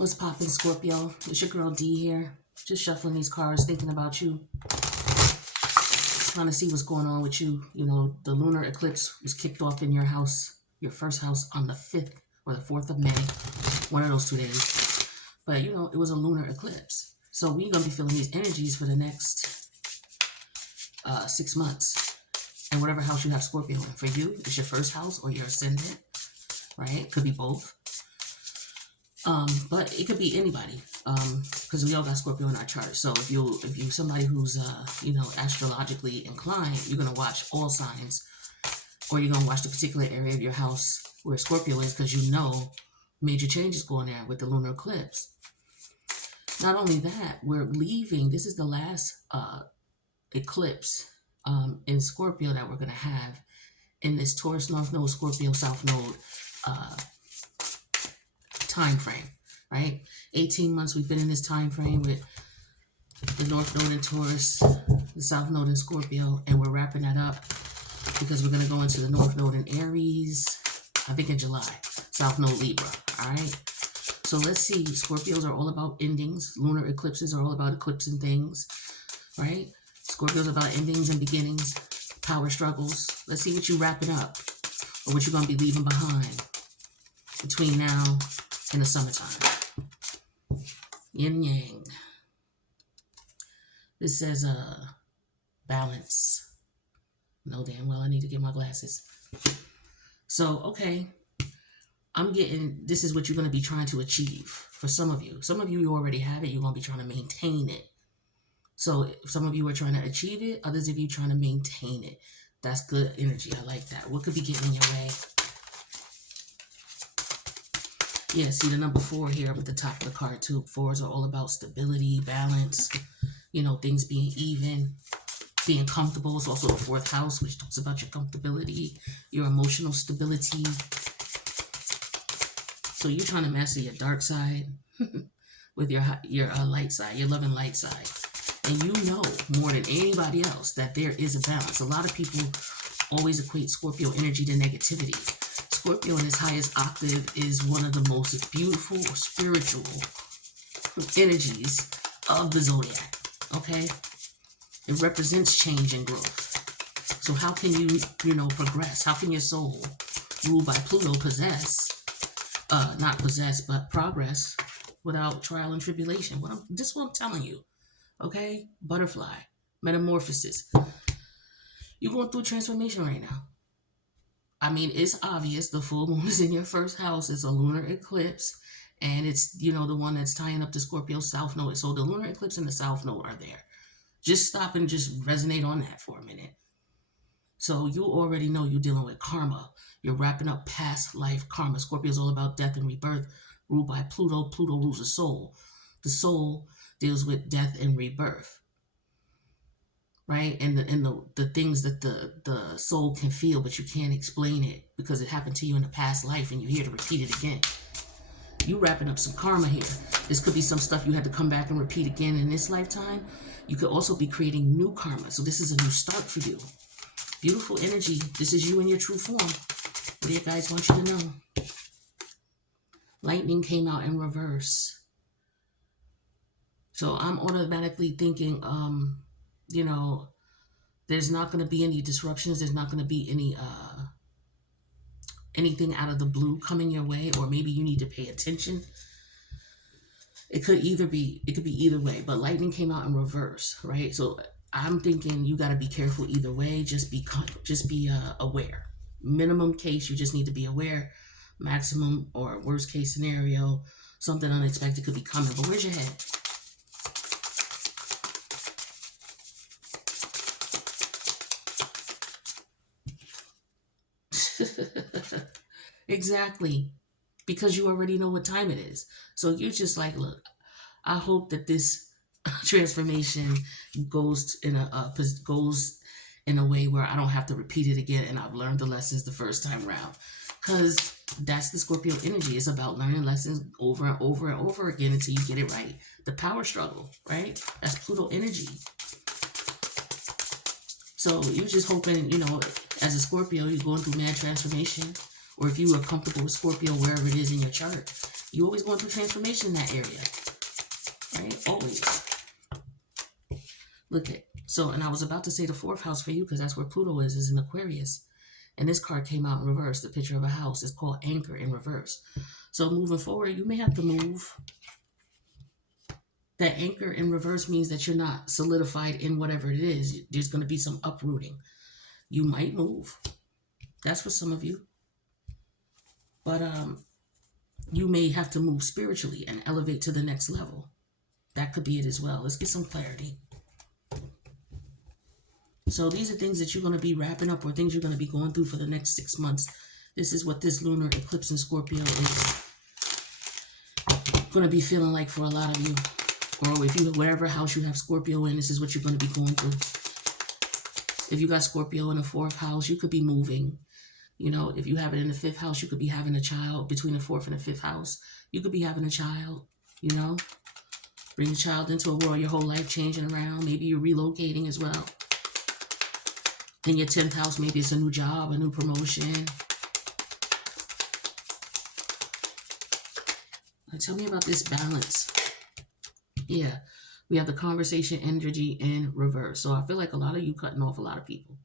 What's poppin', Scorpio? It's your girl D here. Just shuffling these cards, thinking about you. Trying to see what's going on with you. You know, the lunar eclipse was kicked off in your house, your first house, on the 5th or the 4th of May. One of those 2 days. But, you know, it was a lunar eclipse. So we're going to be feeling these energies for the next 6 months. And whatever house you have Scorpio in. For you, it's your first house or your ascendant, right? Could be both. But it could be anybody, because we all got Scorpio in our chart. So if you somebody who's astrologically inclined, you're gonna watch all signs, or you're gonna watch the particular area of your house where Scorpio is, because you know major changes going there with the lunar eclipse. Not only that, we're leaving. This is the last eclipse in Scorpio that we're gonna have in this Taurus North Node, Scorpio South Node time frame, right? 18 months we've been in this time frame with the North Node in Taurus, the South Node in Scorpio, and we're wrapping that up because we're going to go into the North Node in Aries, I think in July, South Node Libra, all right? So let's see, Scorpios are all about endings. Lunar eclipses are all about eclipsing things, right? Scorpios are about endings and beginnings, power struggles. Let's see what you're wrapping up or what you're going to be leaving behind between now in the summertime. Yin yang. This says balance. No, damn well I need to get my glasses. So, okay. I'm getting, this is what you're going to be trying to achieve for some of you. Some of you already have it. You're going to be trying to maintain it. So some of you are trying to achieve it. Others of you trying to maintain it. That's good energy. I like that. What could be getting in your way? Yeah, see the number 4 here up at the top of the card too. 4s are all about stability, balance, you know, things being even, being comfortable. It's also the 4th house, which talks about your comfortability, your emotional stability. So you're trying to master your dark side with your light side, your love and light side. And you know more than anybody else that there is a balance. A lot of people always equate Scorpio energy to negativity. Scorpio in its highest octave is one of the most beautiful spiritual energies of the zodiac, okay? It represents change and growth. So how can you progress? How can your soul, ruled by Pluto, not possess, but progress without trial and tribulation? This is what I'm telling you, okay? Butterfly, metamorphosis. You're going through a transformation right now. I mean, it's obvious the full moon is in your first house. It's a lunar eclipse, and it's, the one that's tying up the Scorpio South Node. So the lunar eclipse and the South Node are there. Just stop and just resonate on that for a minute. So you already know you're dealing with karma. You're wrapping up past life karma. Scorpio is all about death and rebirth, ruled by Pluto. Pluto rules the soul. The soul deals with death and rebirth. Right? And the things that the soul can feel, but you can't explain it because it happened to you in a past life and you're here to repeat it again. You wrapping up some karma here. This could be some stuff you had to come back and repeat again in this lifetime. You could also be creating new karma. So this is a new start for you. Beautiful energy. This is you in your true form. What do you guys want you to know? Lightning came out in reverse. So I'm automatically thinking, there's not going to be any disruptions. There's not going to be any anything out of the blue coming your way, or maybe you need to pay attention. It could be either way, but lightning came out in reverse, right? So I'm thinking you got to be careful either way. Just be aware. Minimum case, you just need to be aware. Maximum or worst case scenario, something unexpected could be coming. But where's your head? Exactly, because you already know what time it is. So you're just like, look, I hope that this transformation goes in a way where I don't have to repeat it again, and I've learned the lessons the first time around. Because that's the Scorpio energy. It's about learning lessons over and over and over again until you get it right. The power struggle, right? That's Pluto energy. So you're just hoping, as a Scorpio, you're going through mad transformation. Or if you are comfortable with Scorpio, wherever it is in your chart, You always going through transformation in that area, right? Always. Look at, so, and I was about to say the fourth house for you because that's where Pluto is in Aquarius. And this card came out in reverse, the picture of a house. It's called Anchor in reverse. So moving forward, you may have to move. That anchor in reverse means that you're not solidified in whatever it is. There's going to be some uprooting. You might move. That's for some of you. But you may have to move spiritually and elevate to the next level. That could be it as well. Let's get some clarity. So these are things that you're going to be wrapping up or things you're going to be going through for the next 6 months. This is what this lunar eclipse in Scorpio is going to be feeling like for a lot of you. Or if you, whatever house you have Scorpio in, this is what you're going to be going through. If you got Scorpio in the fourth house, you could be moving. You know, if you have it in the fifth house, you could be having a child. Between the fourth and the fifth house, you could be having a child, you know. Bring a child into a world, your whole life changing around. Maybe you're relocating as well. In your 10th house, maybe it's a new job, a new promotion. Now, tell me about this balance. Yeah, we have the conversation energy in reverse. So I feel like a lot of you cutting off a lot of people.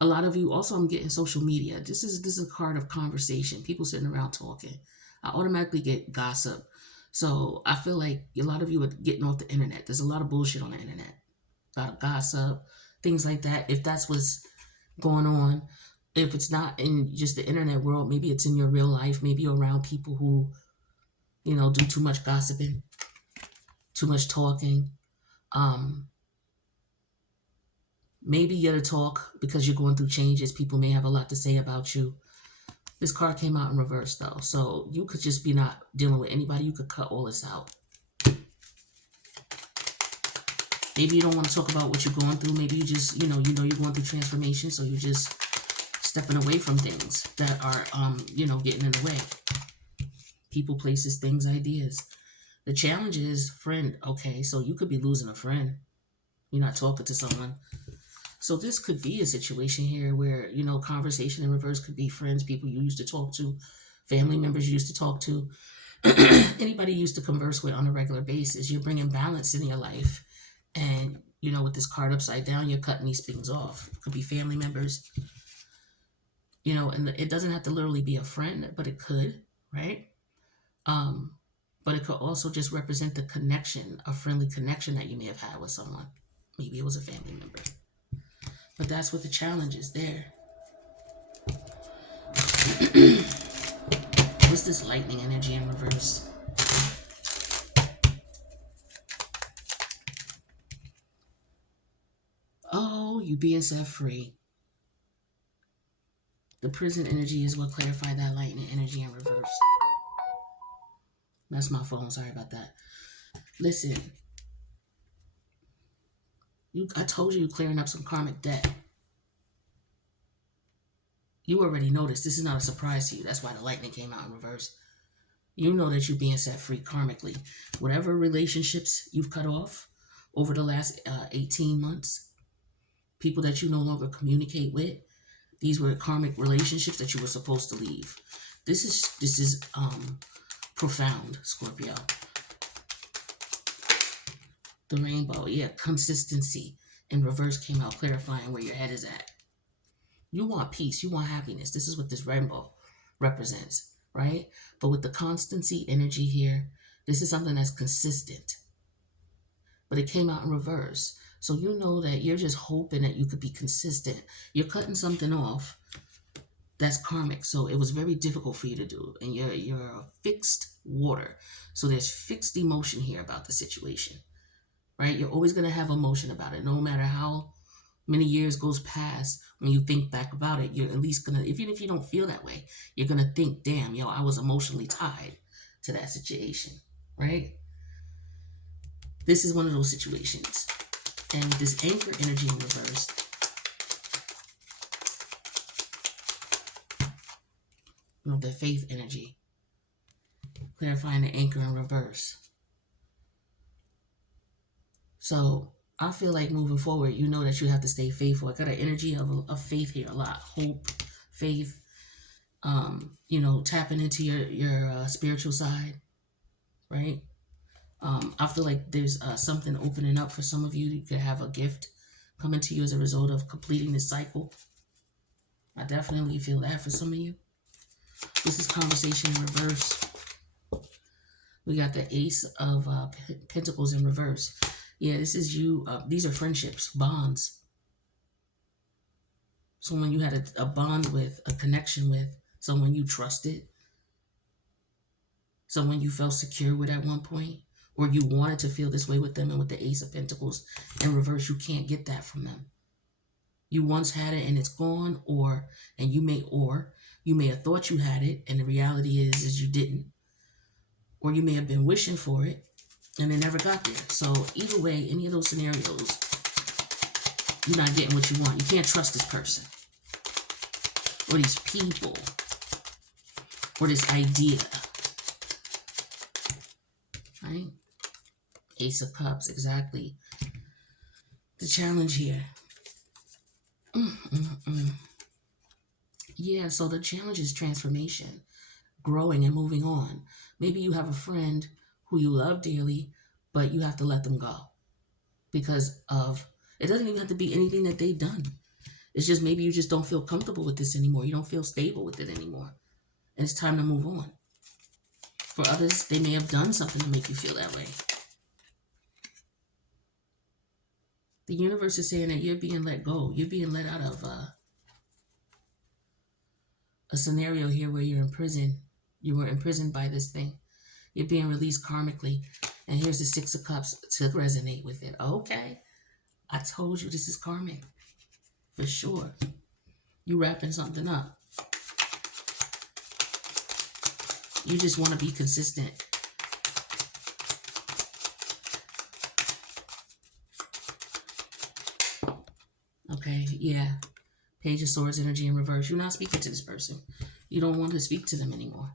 A lot of you, also I'm getting social media. This is a card of conversation. People sitting around talking. I automatically get gossip. So I feel like a lot of you are getting off the internet. There's a lot of bullshit on the internet. A lot of gossip, things like that. If that's what's going on, if it's not in just the internet world, maybe it's in your real life. Maybe you're around people who, you know, do too much gossiping, too much talking. Maybe you're to talk because you're going through changes. People may have a lot to say about you. This card came out in reverse though. So you could just be not dealing with anybody. You could cut all this out. Maybe you don't want to talk about what you're going through. Maybe you just, you know you're going through transformation. So you're just stepping away from things that are, getting in the way. People, places, things, ideas. The challenge is friend. Okay, so you could be losing a friend. You're not talking to someone. So this could be a situation here where, conversation in reverse could be friends, people you used to talk to, family members you used to talk to, anybody you used to converse with on a regular basis. You're bringing balance in your life. And, with this card upside down, you're cutting these things off. It could be family members, and it doesn't have to literally be a friend, but it could, right? But it could also just represent the connection, a friendly connection that you may have had with someone. Maybe it was a family member. But that's what the challenge is there. What's this lightning energy in reverse? Oh, you being set free. The prison energy is what clarified that lightning energy in reverse. That's my phone. Sorry about that. Listen. I told you you're clearing up some karmic debt. You already noticed. This is not a surprise to you. That's why the lightning came out in reverse. You know that you're being set free karmically. Whatever relationships you've cut off over the last 18 months, people that you no longer communicate with, these were karmic relationships that you were supposed to leave. This is profound, Scorpio. The rainbow, yeah, consistency in reverse came out, clarifying where your head is at. You want peace, you want happiness. This is what this rainbow represents, right? But with the constancy energy here, this is something that's consistent. But it came out in reverse. So you know that you're just hoping that you could be consistent. You're cutting something off that's karmic. So it was very difficult for you to do. And you're a fixed water. So there's fixed emotion here about the situation. Right? You're always going to have emotion about it. No matter how many years goes past, when you think back about it, you're at least going to, even if you don't feel that way, you're going to think, damn, I was emotionally tied to that situation. Right? This is one of those situations. And this anchor energy in reverse, the faith energy, clarifying the anchor in reverse. So I feel like moving forward, you know that you have to stay faithful. I got an energy of faith here a lot. Hope, faith. tapping into your spiritual side, right? I feel like there's something opening up for some of you. You could have a gift coming to you as a result of completing this cycle. I definitely feel that for some of you. This is conversation in reverse. We got the Ace of Pentacles in reverse. Yeah, this is you. These are friendships, bonds. Someone you had a bond with, a connection with, someone you trusted, someone you felt secure with at one point, or you wanted to feel this way with them. And with the Ace of Pentacles in reverse, you can't get that from them. You once had it and it's gone, or you may have thought you had it, and the reality is you didn't. Or you may have been wishing for it and it never got there. So either way, any of those scenarios, you're not getting what you want. You can't trust this person or these people or this idea. Right? Ace of Cups, exactly. The challenge here. Yeah, so the challenge is transformation, growing and moving on. Maybe you have a friend who you love dearly, but you have to let them go because of, it doesn't even have to be anything that they've done. It's just maybe you just don't feel comfortable with this anymore. You don't feel stable with it anymore. And it's time to move on. For others, they may have done something to make you feel that way. The universe is saying that you're being let go. You're being let out of a scenario here where you're in prison. You were imprisoned by this thing. You're being released karmically. And here's the Six of Cups to resonate with it. Okay. I told you this is karmic. For sure. You wrapping something up. You just want to be consistent. Okay, yeah. Page of Swords energy in reverse. You're not speaking to this person. You don't want to speak to them anymore.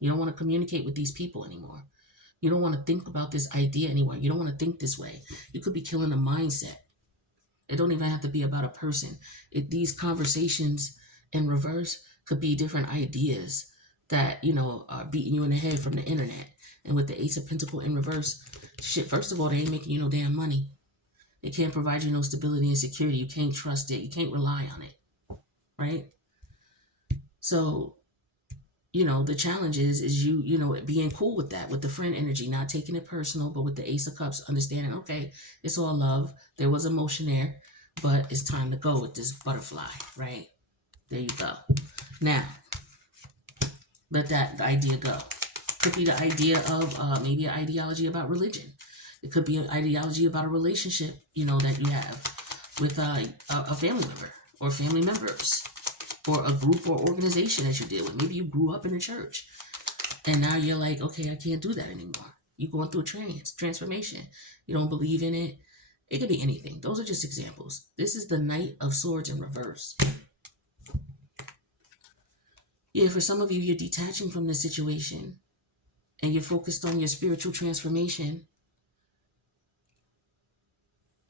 You don't want to communicate with these people anymore. You don't want to think about this idea anymore. You don't want to think this way. You could be killing a mindset. It don't even have to be about a person. These conversations in reverse could be different ideas that, are beating you in the head from the internet. And with the Ace of Pentacles in reverse, shit, first of all, they ain't making you no damn money. They can't provide you no stability and security. You can't trust it. You can't rely on it. Right? So, the challenge is you being cool with that, with the friend energy, not taking it personal, but with the Ace of Cups, understanding, okay, it's all love. There was emotion there, but it's time to go with this butterfly, right? There you go. Now, let that idea go. Could be the idea of maybe an ideology about religion. It could be an ideology about a relationship, that you have with a family member or family members or a group or organization that you deal with. Maybe you grew up in a church and now you're like, okay, I can't do that anymore. You're going through a transformation. You don't believe in it. It could be anything. Those are just examples. This is the Knight of Swords in reverse. Yeah, for some of you, you're detaching from the situation and you're focused on your spiritual transformation.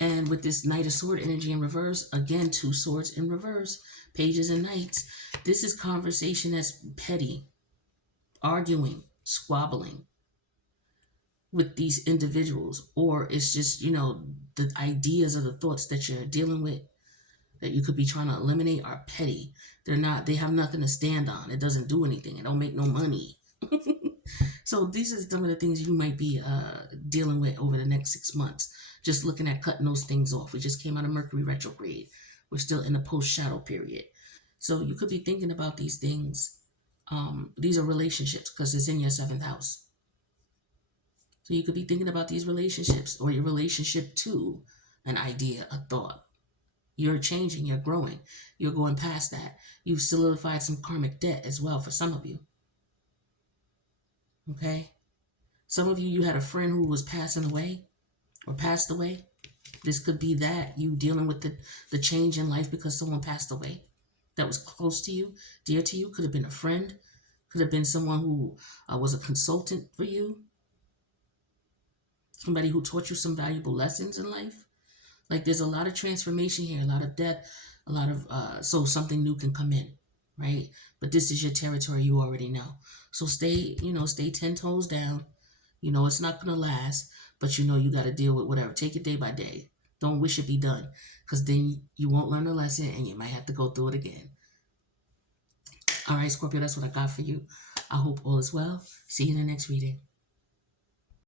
And with this Knight of Sword energy in reverse, again, 2 swords in reverse, pages and knights. This is conversation that's petty, arguing, squabbling with these individuals. Or it's just, the ideas or the thoughts that you're dealing with that you could be trying to eliminate are petty. They have nothing to stand on. It doesn't do anything. It don't make no money. So these are some of the things you might be dealing with over the next 6 months. Just looking at cutting those things off. We just came out of Mercury retrograde. We're still in the post-shadow period. So you could be thinking about these things. These are relationships because it's in your 7th house. So you could be thinking about these relationships or your relationship to an idea, a thought. You're changing, you're growing, you're going past that. You've solidified some karmic debt as well for some of you. Okay? Some of you had a friend who was passing away or passed away. This could be that, you dealing with the change in life because someone passed away that was close to you, dear to you. Could have been a friend, could have been someone who was a consultant for you, somebody who taught you some valuable lessons in life. Like there's a lot of transformation here, a lot of death, a lot of, so something new can come in. right? But this is your territory, you already know. So stay, stay 10 toes down. You know it's not gonna last, but you got to deal with whatever. Take it day by day. Don't wish it be done, because then you won't learn the lesson and you might have to go through it again. All right, Scorpio, that's what I got for you. I hope all is well. See you in the next reading.